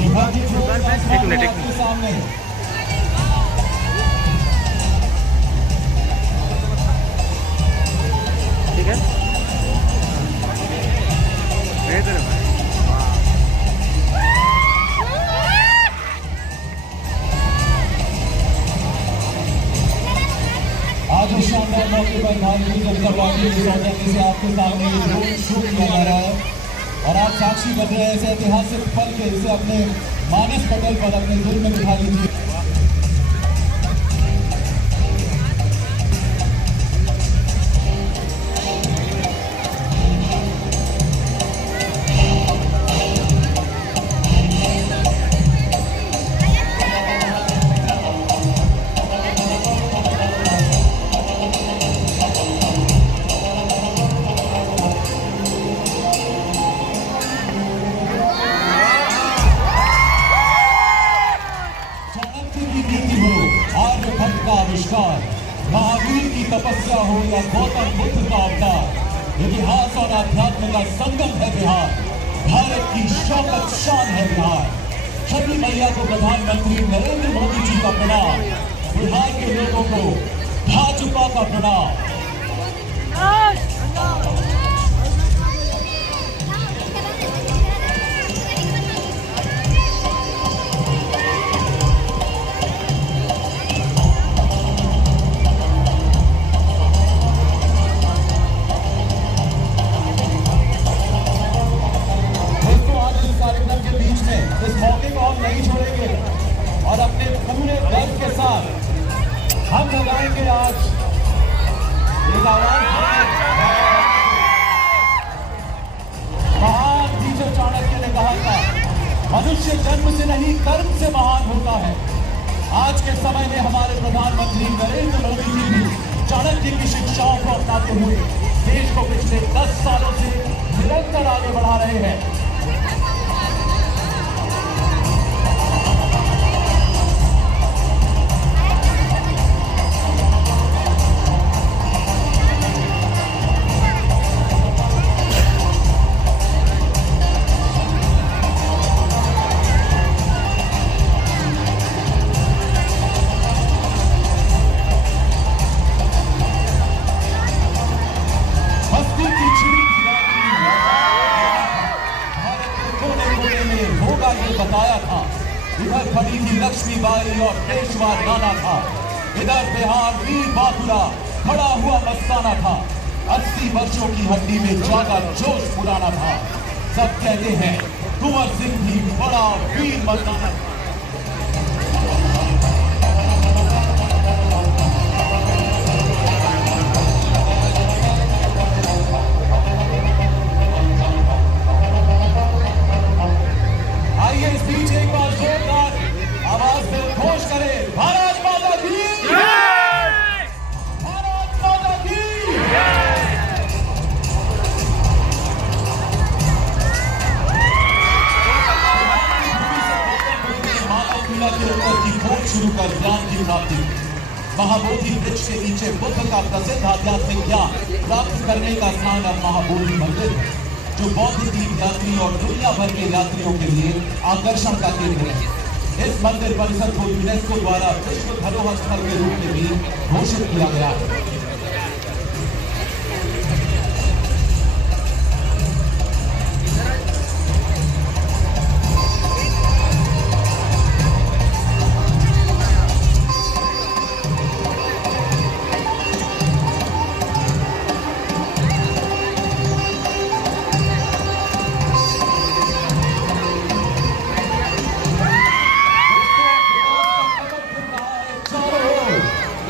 एक मिनट सामने ठीक है आज इस शानदार मौके पर भारतीय जनता पार्टी के सौजन्य से आपके सामने ड्रोन शो किया जा रहा है और आप साक्षी बन रहे हैं ऐसे ऐतिहासिक पल के, इसे अपने मानस पटल पर अपने दिल में बिठा लीजिए। आविष्कार, महावीर की तपस्या हो या गौतम बुद्ध का अवतार, इतिहास और अध्यात्म का संगम है बिहार। भारत की शौकत शान है बिहार। छठी मैया को प्रधानमंत्री नरेंद्र मोदी जी का प्रणाम। बिहार के लोगों को भाजपा का प्रणाम। इस मौके को हम नहीं छोड़ेंगे और अपने पूरे गर्व के साथ हम लगाएंगे आज एक आवाज। महान टीचर चाणक्य ने कहा था, मनुष्य जन्म से नहीं कर्म से महान होता है। आज के समय में हमारे प्रधानमंत्री नरेंद्र मोदी जी भी चाणक्य की शिक्षाओं को अपनाते हुए देश को पिछले 10 सालों से निरंतर आगे बढ़ा रहे हैं। बताया था, इधर खड़ी थी लक्ष्मीबाई और पेशवा नाना था, इधर बिहार वीर बाबूरा खड़ा हुआ मस्ताना था। 80 वर्षों की हड्डी में ज्यादा जोश पुराना था। सब कहते हैं कुंवर सिंह भी बड़ा वीर मर्दाना था। की खोज शुरू कर ज्ञान की प्राप्ति। महाबोधि वृक्ष के नीचे बुद्ध का प्रसिद्ध आध्यात्मिक ज्ञान प्राप्त करने का स्थान अब महाबोधि मंदिर, जो बौद्ध तीर्थ यात्री और दुनिया भर के यात्रियों के लिए आकर्षण का केंद्र है। इस मंदिर परिसर को यूनेस्को द्वारा विश्व धरोहर स्थल के रूप में भी घोषित किया गया है।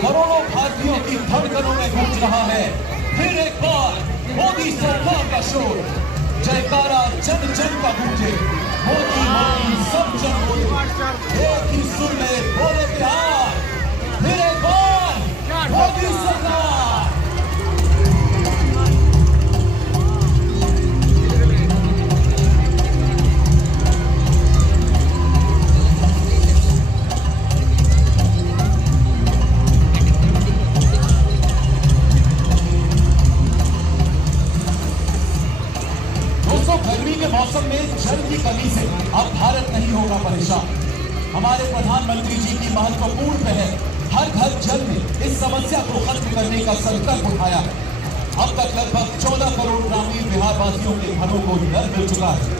करोड़ों भारतीयों की धड़कनों में गूंज रहा है फिर एक बार मोदी सरकार का शोर। जयकारा जन जन का गूंजे, मोदी मोदी सब जन बोले, एक ही सुर में बोले बिहार, फिर एक बार मोदी सरकार। गर्मी के मौसम में जल की कमी से अब भारत नहीं होगा परेशान। हमारे प्रधानमंत्री जी की महत्वपूर्ण पहल हर घर जल में इस समस्या को खत्म करने का संकल्प उठाया है। अब तक लगभग 14 करोड़ ग्रामीण बिहार वासियों के घरों को नल मिल चुका है।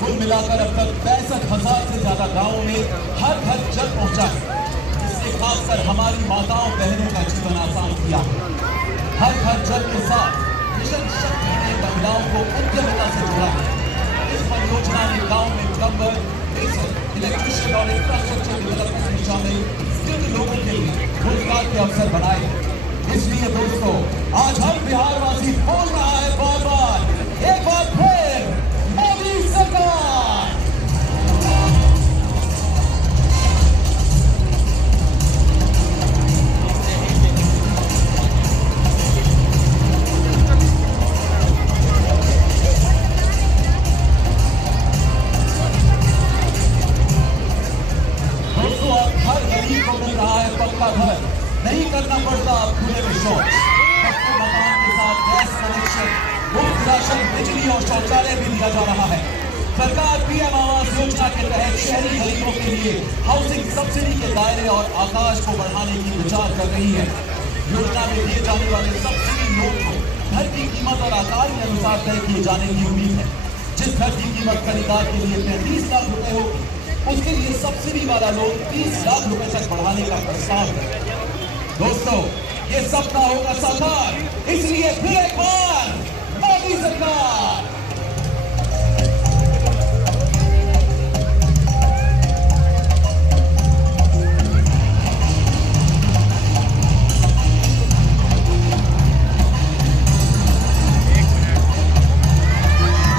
कुल मिलाकर अब तक 65,000 से ज्यादा गांवों में हर घर जल पहुंचा है। इससे खासकर हमारी माताओं बहनों का जीवन आसान किया है। हर घर जल के साथ मिशन शक्ति ने महिलाओं को उद्यमिता से जोड़ा है। इस परियोजना ने गांव में प्लम्बर, मेसन, इलेक्ट्रिशियन और इंफ्रास्ट्रक्चर डेवलपमेंट में शामिल स्किल्ड लोगों के लिए रोजगार के अवसर बनाए। इसलिए दोस्तों, आज हम बिहार वासी बोल रहा है बार बार, एक बार फिर मोदी सरकार। दोस्तों, अब हर गरीब को मिल रहा है पक्का घर। नहीं करना पड़ता अब खुले में शौच। सबको मकान के साथ गैस कनेक्शन, मुफ्त राशन, बिजली और शौचालय भी दिया जा रहा है। सरकार पीएम आवास योजना के तहत शहरी गरीबों के लिए हाउसिंग सब्सिडी के दायरे और आकाश को बढ़ाने की विचार कर रही है। योजना में दिए जाने वाले सब्सिडी लोन को घर की कीमत और आकार के अनुसार तय किए जाने की उम्मीद है। जिस घर की कीमत खरीदार के लिए 35 लाख रुपए होगी, उसके लिए सब्सिडी वाला लोन 30 लाख रुपए तक बढ़ाने का प्रस्ताव है। दोस्तों, ये सपना होगा साकार, इसलिए फिर एक बार मोदी सरकार।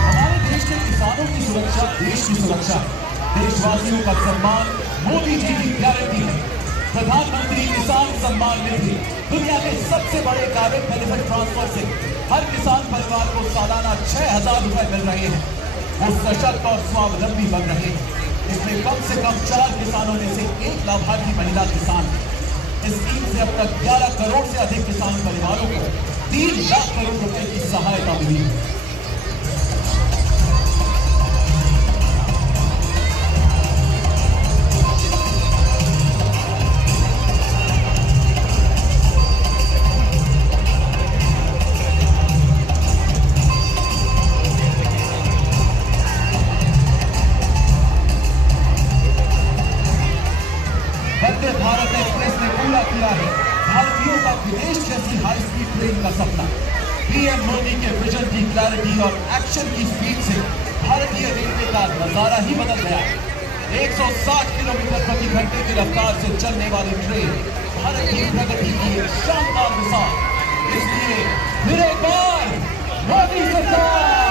हमारे देश के किसानों की सुरक्षा देश की सुरक्षा, देशवासियों का सम्मान मोदी जी की गारंटी है। प्रधानमंत्री किसान सम्मान निधि दुनिया के सबसे बड़े डायरेक्ट बेनिफिट ट्रांसफर से हर किसान परिवार को सालाना 6,000 रुपए मिल रहे हैं। वो सशक्त और स्वावलंबी बन रहे हैं। इसमें कम से कम 4 किसानों में से 1 लाभार्थी महिला किसान है। इस स्कीम से अब तक 11 करोड़ से अधिक किसान परिवारों को 3 लाख करोड़ रुपए की सहायता मिली है। भारत एक्सप्रेस ने पूरा किया है भारतीयों का विदेश जैसी हाई स्पीड ट्रेन का सपना। पीएम मोदी के विजन की क्लैरिटी और एक्शन की स्पीड से भारतीय रेलवे का नजारा ही बदल गया। 160 किलोमीटर प्रति घंटे की रफ्तार से चलने वाली ट्रेन भारत की प्रगति की एक शानदार मिसाल। इसलिए फिर एक बार मोदी सरकार।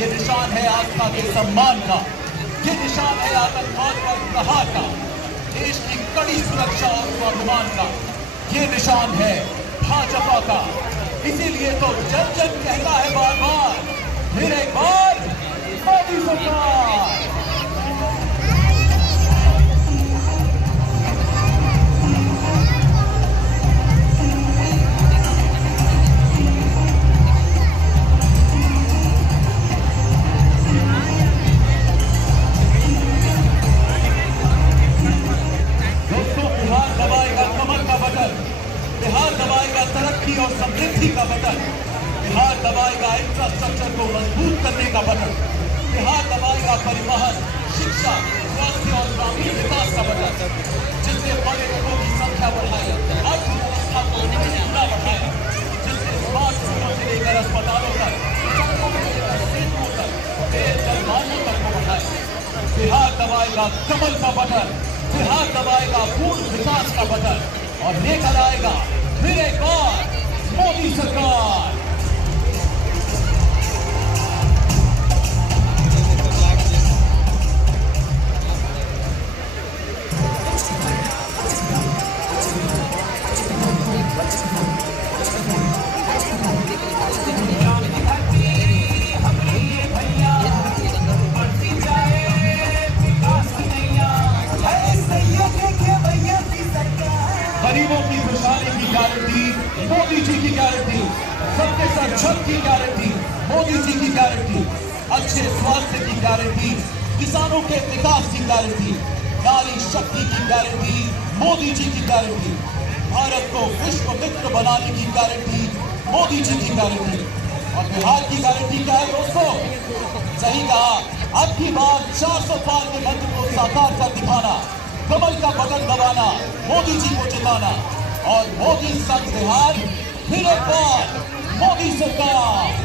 ये निशान है आस्था के सम्मान का, ये निशान है आतंकवाद पर प्रहार का, देश की कड़ी सुरक्षा और स्वाभिमान का, ये निशान है भाजपा का। इसीलिए तो जन जन कहता है बार बार, फिर एक बार मोदी सरकार। बिहार दबाएगा तरक्की और समृद्धि का बटन। बिहार दबाएगा इंफ्रास्ट्रक्चर को मजबूत करने का बटन। बिहार दबाएगा परिवहन, शिक्षा, स्वास्थ्य और ग्रामीण विकास का बटन, जिससे पर्यटकों की संख्या बढ़ाए, अर्थव्यवस्था को पूरा बढ़ाए, जिससे स्मार्ट सिटियों से लेकर अस्पतालों तक, सेतुओं तक, रेल जलमार्गों तक को बढ़ाए। बिहार दबाएगा कमल का बटन। बिहार दबाएगा पूर्ण विकास का बटन। और लेकर आएगा फिर एक बार मोदी सरकार। गरीबों की खुशहाली की गारंटी मोदी जी की गारंटी, सबके साथ छत की गारंटी मोदी जी की गारंटी, अच्छे स्वास्थ्य की गारंटी, किसानों के विकास की गारंटी, नारी शक्ति की गारंटी मोदी जी की गारंटी, भारत को विश्व मित्र बनाने की गारंटी मोदी जी की गारंटी। और बिहार की गारंटी क्या है दोस्तों? सही कहा, अब की बार 400 पार के मंत्र को साकार कर दिखाना, कमल का बटन दबाना, मोदी जी को जिताना और मोदी संग बिहार, फिर एक बार मोदी सरकार।